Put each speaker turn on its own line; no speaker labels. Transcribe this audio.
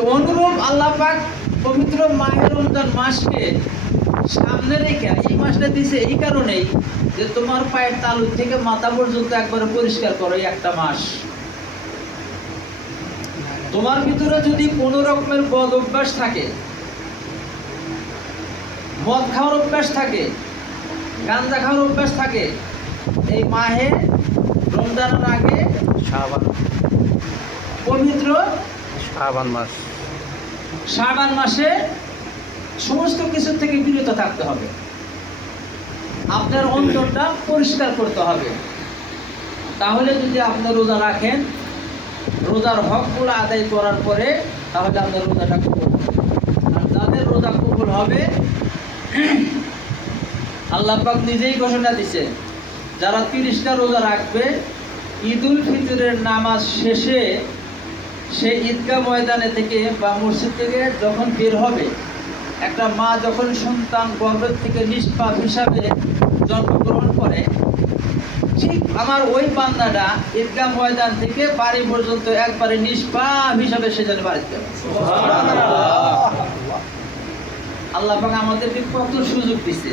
তো অনুরূপ আল্লাহ পাক পবিত্র মাহে রমজান মাসকে সামনে রেখে এই মাসটা দিছে এই কারণেই যে তোমার পায়ের তালু থেকে মাথা পর্যন্ত একবারে পরিষ্কার করো এই একটা মাস। তোমার ভিতরে যদি কোনো রকমের বদ অভ্যাস থাকে মদ খাওয়ার অভ্যাস থাকে গাঞ্জা খাওয়ার অভ্যাস থাকে এই মাহে রমজানের আগে পবিত্র
শাবান মাস।
শাবান মাসে সমস্ত কিছু থেকে বিরত থাকতে হবে আপনার অন্তরটা পরিষ্কার করতে হবে তাহলে যদি আপনি রোজা রাখেন, রোজার হকগুলো আদায় করার পরে তাহলে আপনার রোজাটা কবুল। আর যাদের রোজা কবুল হবে, আল্লাহ পাক নিজেই ঘোষণা দিছে, যারা তিরিশটা রোজা রাখবে, ঈদুল ফিতরের নামাজ শেষে সে ঈদগাহ ময়দানে থেকে বা মসজিদ থেকে যখন বের হবে একটা মা যখন সন্তান গর্ভের থেকে নিষ্পাপ হিসাবে জন্মগ্রহণ করে ঠিক আমার ওই বান্দাটা ঈদগাহ ময়দান থেকে বাড়ি পর্যন্ত একবারে নিষ্পাপ হিসাবে সে যেন বাড়িতে আল্লাহ পাক আমাদেরকে কত সুযোগ দিচ্ছে